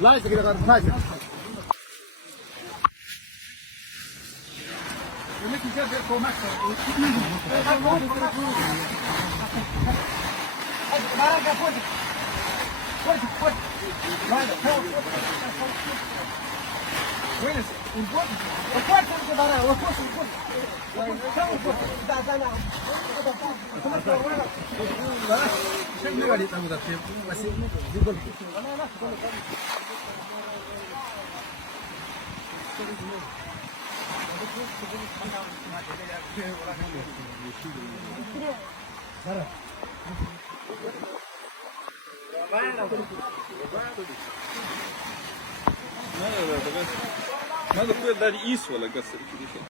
Laite kira kan laite. Mycket gärna på max. Надо куда-то is вала гасить.